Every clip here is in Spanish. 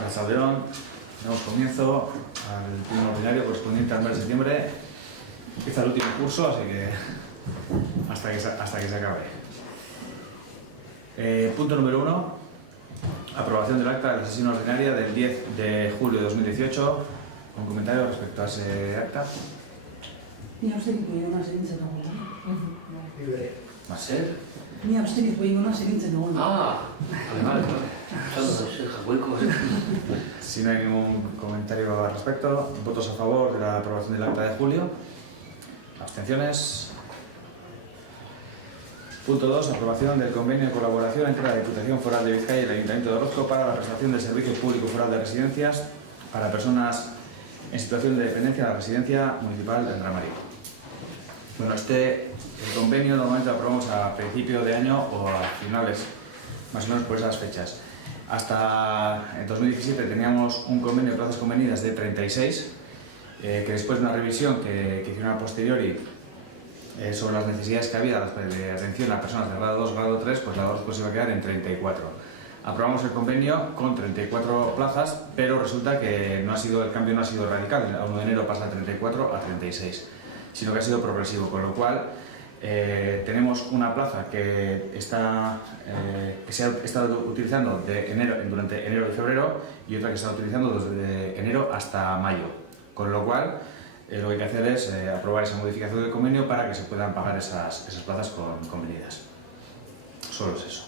Arratsaldeon, damos comienzo al pleno ordinario correspondiente al mes de septiembre. Empieza el último curso, así que hasta que se acabe. Punto número 1. Aprobación del acta de la sesión ordinaria del 10 de julio de 2018. ¿Un comentario respecto a ese acta? Ni abstenitu egin ona segintzen nagoela. ¿Va a ser? Ni abstenitu egin ona segintzen nagoela. Vale. Si no hay ningún comentario al respecto, votos a favor de la aprobación del acta de julio. Abstenciones. Punto 2. Aprobación del convenio de colaboración entre la Diputación Foral de Vizcaya y el Ayuntamiento de Orozco para la prestación del servicio público foral de residencias para personas en situación de dependencia en la residencia municipal de Andramari. Bueno, el convenio normalmente lo aprobamos a principio de año o a finales, más o menos por esas fechas. Hasta en 2017 teníamos un convenio de plazas convenidas de 36, que después de una revisión que hicieron a posteriori sobre las necesidades que había de atención a personas de grado 2, grado 3, pues la Orozco se iba a quedar en 34. Aprobamos el convenio con 34 plazas, pero resulta que el cambio no ha sido radical. A 1 de enero pasa de 34 a 36, sino que ha sido progresivo, con lo cual tenemos una plaza que se ha estado utilizando durante enero y febrero y otra que se está utilizando desde enero hasta mayo, con lo cual lo que hay que hacer es aprobar esa modificación del convenio para que se puedan pagar esas plazas convenidas. Solo es eso.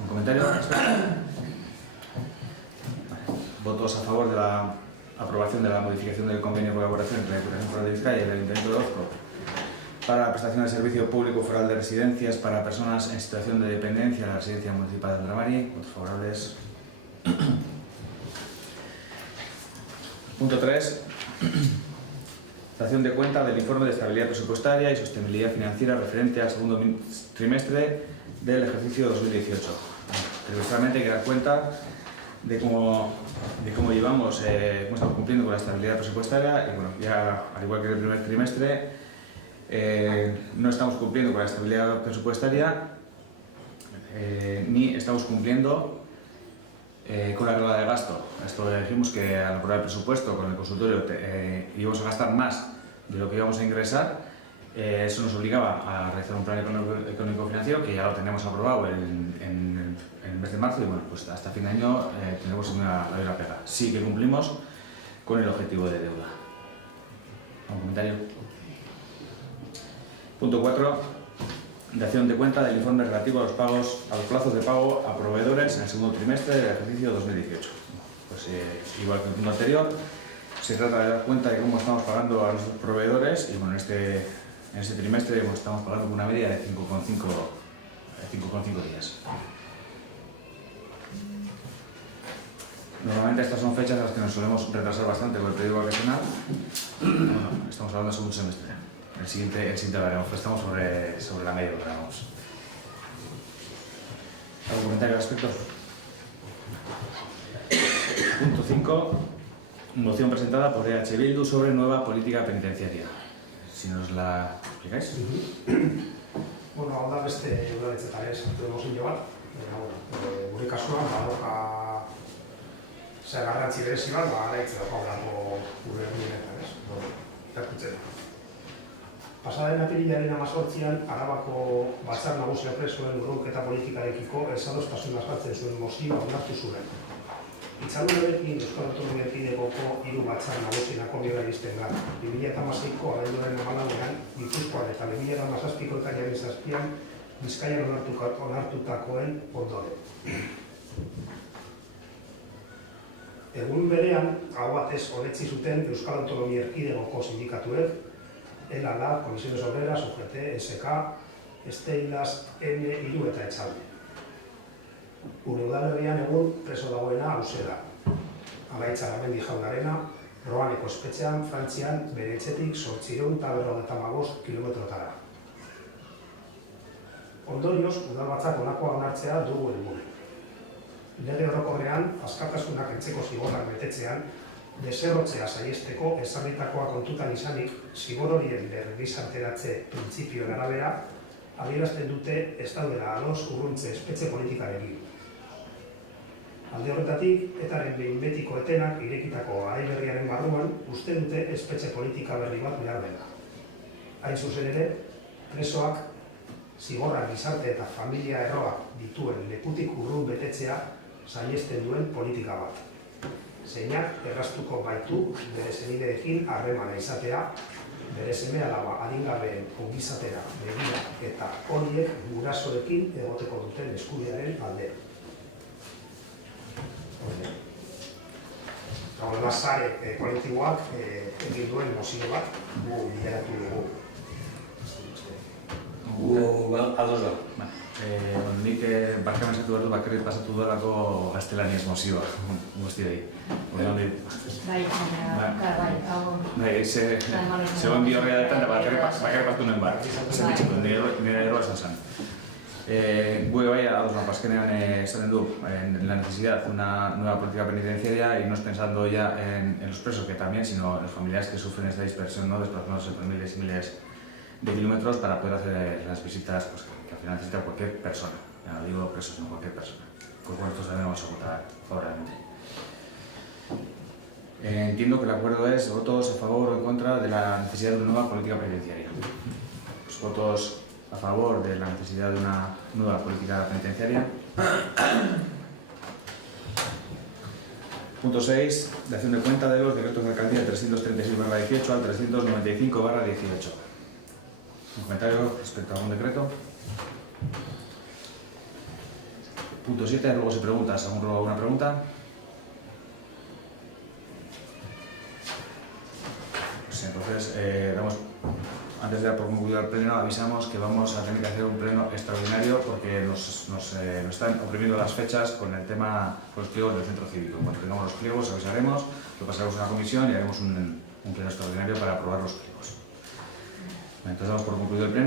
¿Un comentario al respecto? ¿Votos a favor de la aprobación de la modificación del convenio de colaboración entre la Diputación Foral de Vizcaya y el Ayuntamiento de Orozco para la prestación del servicio público foral de residencias para personas en situación de dependencia en la residencia municipal de Andramari? ¿Votos favorables? Punto 3. Dación de cuenta del informe de estabilidad presupuestaria y sostenibilidad financiera referente al segundo trimestre del ejercicio 2018. Trimestralmente hay que dar cuenta de cómo estamos cumpliendo con la estabilidad presupuestaria y bueno, ya al igual que el primer trimestre no estamos cumpliendo con la estabilidad presupuestaria ni estamos cumpliendo con la regla de gasto. Esto dijimos que al aprobar el presupuesto con el consultorio íbamos a gastar más de lo que íbamos a ingresar. Eso nos obligaba a realizar un plan económico financiero que ya lo tenemos aprobado en el mes de marzo y bueno, pues hasta fin de año tenemos una pega. Sí que cumplimos con el objetivo de deuda. ¿Un comentario? Punto 4. Dación de cuenta del informe relativo a los plazos de pago a proveedores en el segundo trimestre del ejercicio 2018. Pues igual que el punto anterior, se trata de dar cuenta de cómo estamos pagando a nuestros proveedores y bueno, en este trimestre estamos pagando con una media de 5,5 días. Normalmente estas son fechas a las que nos solemos retrasar bastante con el periodo vacacional. Bueno, estamos hablando de segundo semestre. El siguiente hablaremos, pues estamos sobre la media, digamos. ¿Algún comentario al respecto? Punto 5. Moción presentada por EH Bildu sobre nueva política penitenciaria. Si nos la explicáis. Bueno, hau da beste udaletxetara sartu mozio bat. Gure kasuan, badoka garrantzi berezi bat, araitzea dago gure herrienetan, irakurtzen. Pasaden apirilaren 18an, Arabako Batzar Nagusia presoen urrunketa politikarekiko desadostasun azaltzen zuen mozioa onartu zuen. Itxalunarekin Euskal Autonomia Erkidegoko 3 batzar nagusien akordioa iristen gara. 2016ko abenduaren 14ean Gipuzkoan eta 2017ko ekainaren 7an Bizkaian onartutakoen ondoren. Egun berean, aho batez onetsi zuten Euskal Autonomia Erkidegoko sindikatuek, ELA, Comisiones Obreras, UGT, SK, Esteilas, N3 eta Etxalde. Gure udalerrian egun preso dagoena hauxe da. Alaitz Aramendi jaunarena, Roaneko espetxean, Frantzian, bere etxetik 855 kilometrotara. Ondorioz, udalbatzak honakoa onartzea dugu helburu. Lege orokorrean, askatasunak entzeko zigorrak betetzean, deserrotzea saiesteko ezarritakoa kontutan izanik, zigor horien bergizarteratze printzipioen arabera, adierazten dute ez daudela ados urruntze espetxe politikarekin. Alde horretatik, etaren behin betiko etenak irekitako ahi berriaren barruan uste dute espetxe politika berri bat behar dela. Hain zuzen ere, presoak zigorra gizarte eta familia erroak dituen lekutik urrun betetzea saihesten duen politika bat. Zeinak erraztuko baitu bere senideekin harremana izatea, bere seme-alaba adingabeen ongizatera begira eta horiek gurasoekin egoteko duten eskubidearen alde. Horrela sare kolektiboak egin duen mozio bat gu bideratu dugu. Ados da. Nik barkamen esatu behar du bakarrik pasatu duelako gaztelaniaz mozioa guztiei. Zegoen bi horrela detan da bakarrik pasatu nuen bat. Nire eroa esan zen. Gue bai, azkenean esaten du en la necesidad de una nueva política penitenciaria y no es pensando ya en los presos que también, sino en los familiares que sufren esta dispersión, ¿no? Desplazándose por miles y miles de kilómetros para poder hacer las visitas pues, que al final necesita cualquier persona. Ya no digo presos, sino cualquier persona. Por cuanto también vamos a votar favorablemente. Entiendo que el acuerdo es votos a favor o en contra de la necesidad de una nueva política penitenciaria. Pues votos a favor de la necesidad de una nueva política penitenciaria. Punto 6. Dación de cuenta de los decretos de alcaldía 336/18 al 395/18. ¿Un comentario respecto a algún decreto? Punto 7. Ruegos y preguntas. ¿Algún ruego o alguna pregunta? Pues entonces, antes de dar por concluido el pleno, avisamos que vamos a tener que hacer un pleno extraordinario porque nos están oprimiendo las fechas con el tema con los pliegos del centro cívico. Cuando tengamos los pliegos, avisaremos, lo pasaremos a la comisión y haremos un pleno extraordinario para aprobar los pliegos. Entonces damos por concluido el pleno.